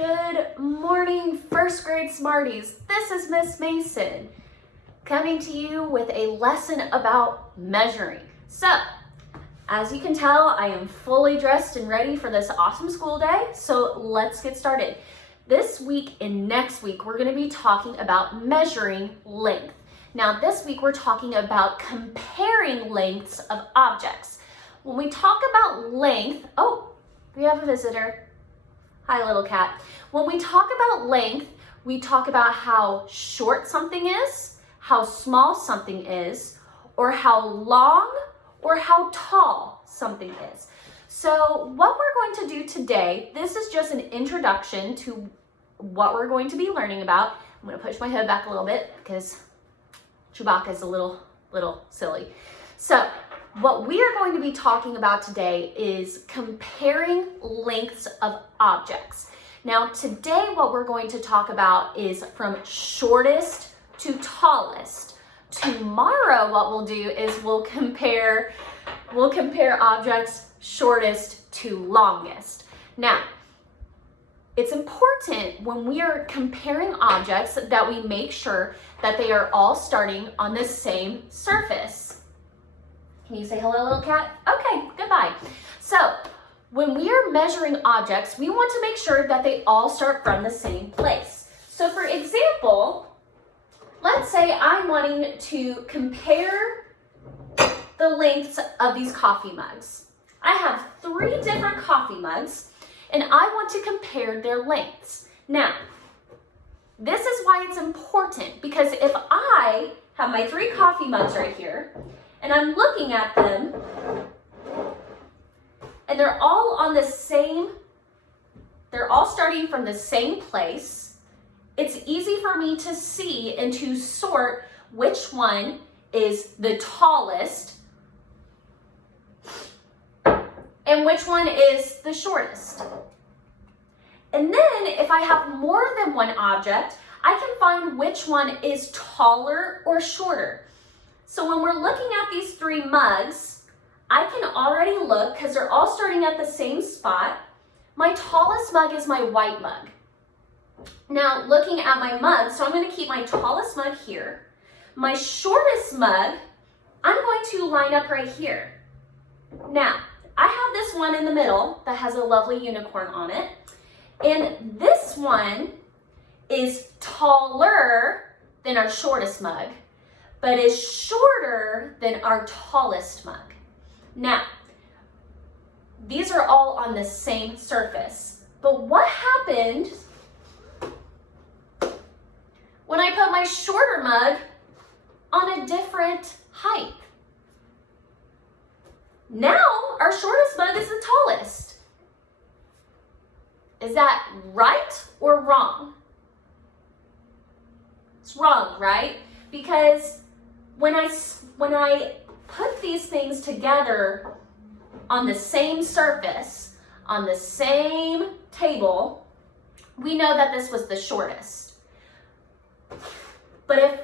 Good morning, first grade Smarties. This is Miss Mason coming to you with a lesson about measuring. So, as you can tell, I am fully dressed and ready for this awesome school day. So let's get started. This week and next week, we're going to be talking about measuring length. Now, this week, we're talking about comparing lengths of objects. When we talk about length, we have a visitor. Hi, little cat. When we talk about length, we talk about how short something is, how small something is, or how long or how tall something is. So what we're going to do today, this is just an introduction to what we're going to be learning about. I'm going to push my head back a little bit because Chewbacca is a little silly. So what we are going to be talking about today is comparing lengths of objects. Now today what we're going to talk about is from shortest to tallest. Tomorrow what we'll do is we'll compare objects shortest to longest. Now, it's important when we are comparing objects that we make sure that they are all starting on the same surface. Can you say hello, little cat? Okay, goodbye. So when we are measuring objects, we want to make sure that they all start from the same place. So for example, let's say I'm wanting to compare the lengths of these coffee mugs. I have 3 different coffee mugs and I want to compare their lengths. Now, this is why it's important, because if I have my 3 coffee mugs right here and I'm looking at them and they're all starting from the same place, it's easy for me to see and to sort which one is the tallest and which one is the shortest. And then if I have more than one object, I can find which one is taller or shorter. So when we're looking at these 3 mugs, I can already look, because they're all starting at the same spot. My tallest mug is my white mug. Now looking at my mug, so I'm going to keep my tallest mug here. My shortest mug, I'm going to line up right here. Now, I have this one in the middle that has a lovely unicorn on it. And this one is taller than our shortest mug, but is shorter than our tallest mug. Now, these are all on the same surface, but what happened when I put my shorter mug on a different height? Now, our shortest mug is the tallest. Is that right or wrong? It's wrong, right? Because when I put these things together on the same surface, on the same table, we know that this was the shortest. But if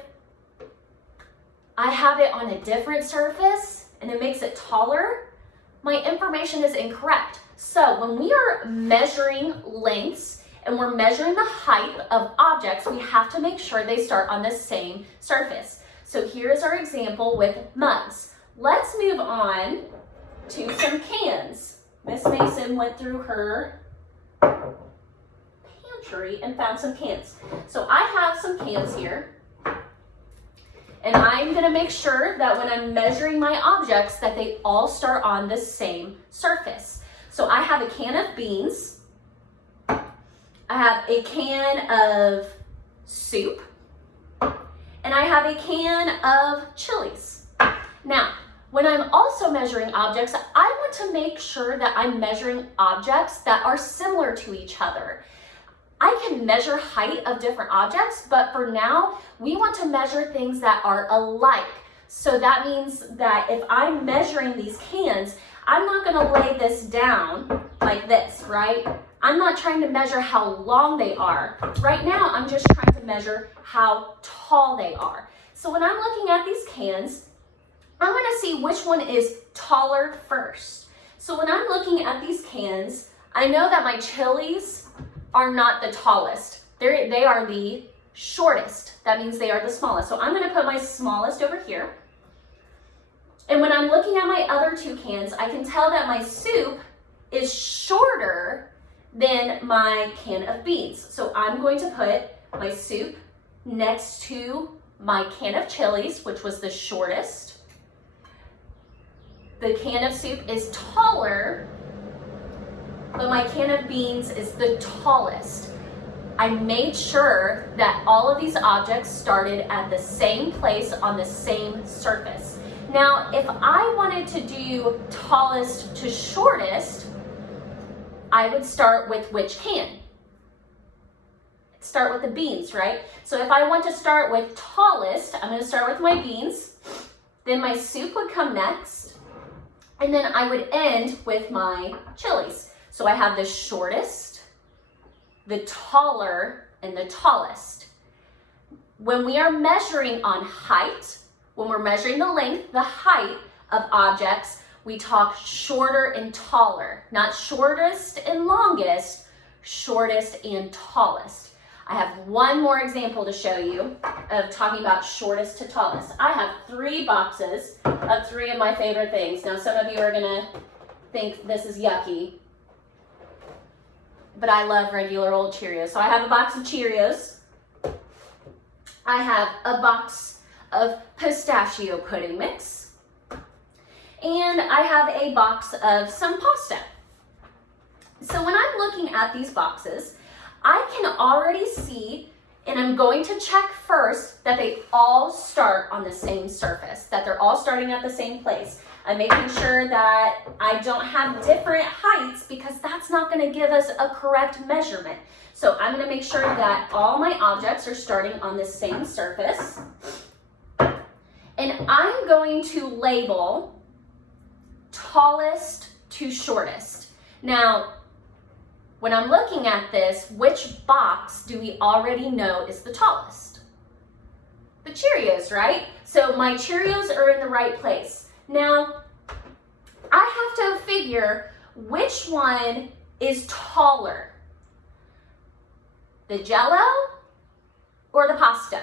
I have it on a different surface and it makes it taller, my information is incorrect. So when we are measuring lengths and we're measuring the height of objects, we have to make sure they start on the same surface. So here's our example with mugs. Let's move on to some cans. Miss Mason went through her pantry and found some cans. So I have some cans here. And I'm going to make sure that when I'm measuring my objects that they all start on the same surface. So I have a can of beans. I have a can of soup. And I have a can of chilies. Now, when I'm also measuring objects, I want to make sure that I'm measuring objects that are similar to each other. I can measure height of different objects, but for now, we want to measure things that are alike. So that means that if I'm measuring these cans, I'm not going to lay this down like this, right? I'm not trying to measure how long they are. Right now, I'm just trying to measure how tall they are. So when I'm looking at these cans, I'm going to see which one is taller first. So when I'm looking at these cans, I know that my chilies are not the tallest. They are the shortest. That means they are the smallest. So I'm going to put my smallest over here. And when I'm looking at my other two cans, I can tell that my soup is shorter than my can of beans. So I'm going to put my soup next to my can of chilies, which was the shortest. The can of soup is taller, but my can of beans is the tallest. I made sure that all of these objects started at the same place on the same surface. Now, if I wanted to do tallest to shortest, I would start with which can? Start with the beans, right? So if I want to start with tallest, I'm going to start with my beans, then my soup would come next, and then I would end with my chilies. So I have the shortest, the taller, and the tallest. When we are measuring on height, when we're measuring the length, the height of objects, we talk shorter and taller, not shortest and longest, shortest and tallest. I have one more example to show you of talking about shortest to tallest. I have 3 boxes of 3 of my favorite things. Now, some of you are gonna think this is yucky, but I love regular old Cheerios. So I have a box of Cheerios. I have a box of pistachio pudding mix. And I have a box of some pasta. So when I'm looking at these boxes, I can already see, and I'm going to check first that they all start on the same surface, that they're all starting at the same place. I'm making sure that I don't have different heights because that's not going to give us a correct measurement. So I'm going to make sure that all my objects are starting on the same surface. And I'm going to label tallest to shortest. Now, when I'm looking at this, which box do we already know is the tallest? The Cheerios, right? So my Cheerios are in the right place. Now, I have to figure which one is taller, the Jell-O or the pasta?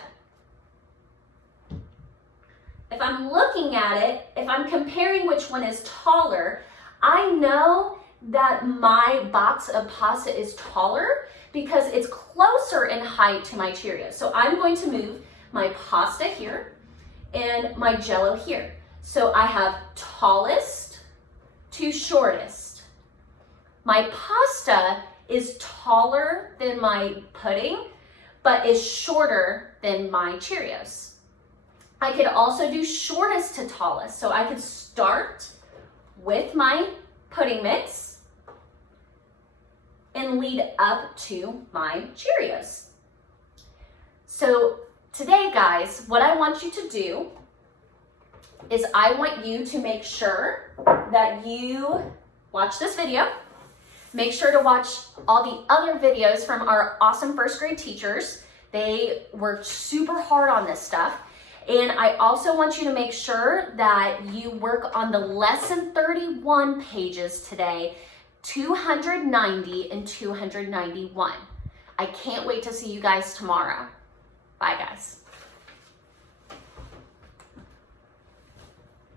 If I'm looking at it, if I'm comparing which one is taller, I know that my box of pasta is taller because it's closer in height to my Cheerios. So I'm going to move my pasta here and my Jell-O here. So I have tallest to shortest. My pasta is taller than my pudding, but is shorter than my Cheerios. I could also do shortest to tallest. So I could start with my pudding mix and lead up to my Cheerios. So today, guys, what I want you to do is I want you to make sure that you watch this video. Make sure to watch all the other videos from our awesome first grade teachers. They worked super hard on this stuff. And I also want you to make sure that you work on the lesson 31 pages today, 290 and 291. I can't wait to see you guys tomorrow. Bye, guys.